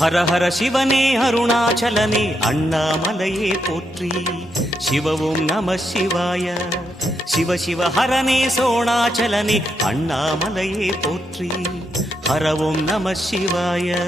ஹர ஹர சிவனே அருணாச்சலனே அண்ணாமலையே போற்றி. சிவவும் நம சிவாய. சிவ சிவ ஹரனே சோணாச்சலனே அண்ணாமலையே போற்றி. ஹரவும் நம சிவாய.